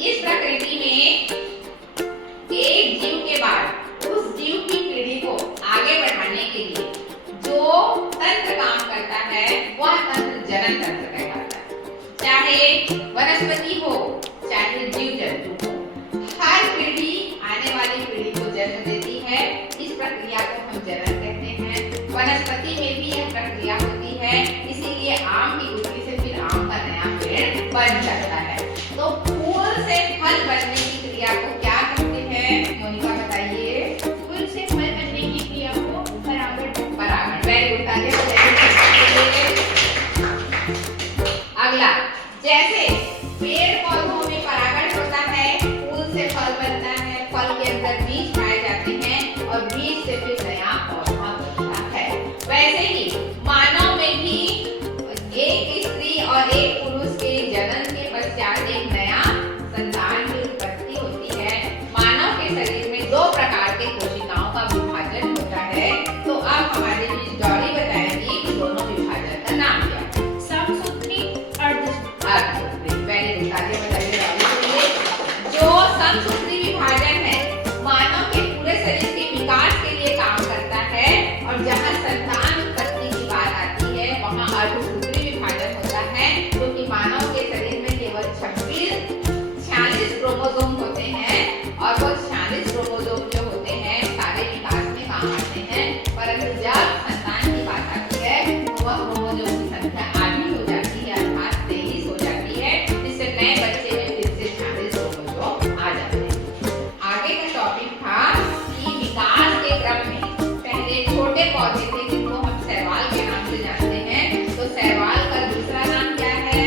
इस प्रकृति में एक जीव के बाद उस जीव की पीढ़ी को आगे बढ़ाने के लिए जो तंत्र काम करता है वह तंत्र जनन तंत्र कहलाता है। चाहे वनस्पति हो चाहे जीव जंतु हो, हर पीढ़ी आने वाली पीढ़ी को जन्म देती है। इस प्रक्रिया को हम जनन कहते हैं। वनस्पति में भी यह प्रक्रिया होती है, इसीलिए आम की गुठली से फिर आम का नया पेड़ बन जाता है। तो फूल से फल बनने की क्रिया को क्या कहते हैं, मोनिका बताइए। फूल से फल बनने की क्रिया को परागण। परागण। वेरी गुड, आगे बताइए। अगला, जैसे पेड़ पौधों में परागण होता है, फूल से फल बनता है, फल के अंदर बीज पाए जाते हैं और बीज से फिर नया पौधा बनता है, वैसे ही मानव में भी एक स्त्री और एक पुरुष के जनन के पश्चात एक नया संतान की उत्पत्ति होती है। मानव के शरीर में दो प्रकार के कोशिकाओं का विभाजन होता है। तो अब हमारे बीच डॉली बताएंगी कि दोनों विभाजन का नाम क्या है। समसूत्री, अर्धसूत्री। वेरी गुड, आगे बताइए डॉली। जो समसूत्री विभाजन है मानव के पूरे शरीर के विकास के लिए काम करता है, और जहाँ संतान उत्पत्ति की बात आती है वहाँ अर्धसूत्री विभाजन होता है, क्योंकि मानव के शरीर में केवल 46 क्रोमोसोम होते हैं और वो 46 क्रोमोसोम जो होते हैं सारे विकास में काम आते हैं, परंतु जब संतान की बात आती है तो वह क्रोमोसोम की संख्या आधी हो जाती है, अर्थात 23 हो जाती है, जिससे नए बच्चे में फिर से 46 क्रोमोसोम आ जाते हैं। आगे का टॉपिक था कि विकास के क्रम में पहले छोटे पौधे थे जिनको हम शैवाल के नाम से जानते हैं। तो शैवाल का दूसरा नाम क्या है,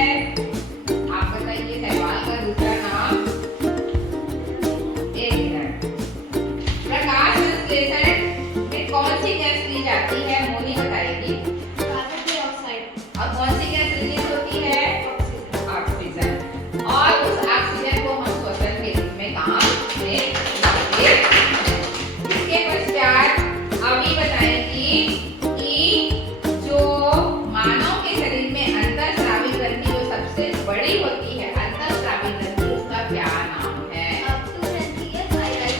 आप बताइए। शैवाल का दूसरा नाम, एक मिनट, प्रकाश संश्लेषण में कौन सी गैस ली जाती है, मोनी बताएगी। Carbon dioxide. और कौन सी गैस रिलीज होती है, ऑक्सीजन। और उस ऑक्सीजन को हम श्वसन के रूप में काम में लाते हैं। इसके पश्चात अभी बताएंगी कि जो मानव के शरीर में अंतःस्रावी ग्रंथि जो सबसे बड़ी होती है, अंतःस्रावी ग्रंथि, उसका क्या नाम है।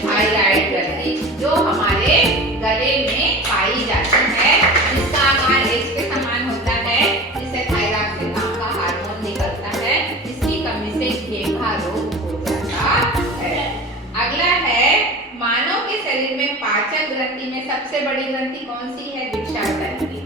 थायराइड ग्रंथि, जो हमारे गले में पाई जाती है, जिसका आकार एक्स के समान होता है, जिससे थायराक्सिन नाम का हार्मोन निकलता है, जिसकी कमी से घेंघा रोग हो जाता है। अगला है, मानव के शरीर में पाचक ग्रंथि में सबसे बड़ी ग्रंथि कौन सी है, दीक्षा ग्रंथि,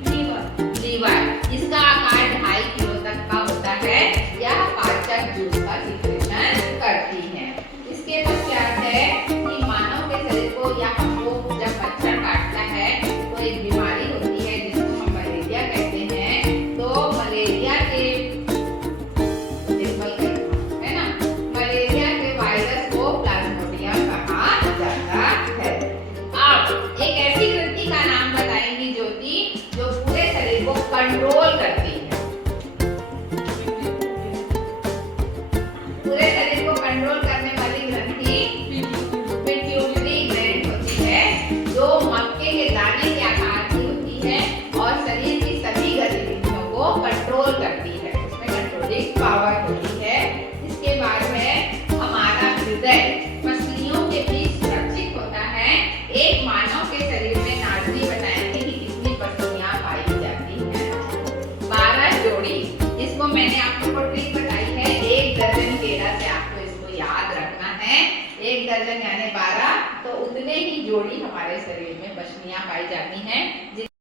लीवर। इसका आकार 2.5 किलो तक का होता है। यह पाचक जूस का सिक्रेशन करती है। इसके पश्चात है कि मानव के शरीर को या हमको जब मच्छर काटता है तो एक बीमारी होती है जिसको हम मलेरिया कहते हैं। तो मलेरिया के है ना, मलेरिया के वायरस को प्लाज्मोडियम कहा जाता है। अब एक ऐसी ग्रंथि का नाम बताएंगी ज्योति, जो पूरे शरीर को कंट्रोल करती है। पूरे शरीर को कंट्रोल करने वाली ग्रंथि पिट्यूटरी ग्लैंड होती है, जो मक्के के दाने के आकार की होती है और शरीर की सभी गतिविधियों को कंट्रोल करती है, उसमें कंट्रोलिंग पावर होती है। इसके बाद है हमारा हृदय, पसलियों के बीच सुरक्षित होता है। एक मानव के शरीर में नाड़ी बताएंगे कि कितनी पसलियां पाई जाती हैं, 12 जोड़ी। इसको मैंने आपको ट्रिक बताई है, 1 दर्जन केला से आपको इसको याद रखना है। 1 दर्जन यानी 12, तो उतने ही जोड़ी हमारे शरीर में पसलियां पाई जाती हैं।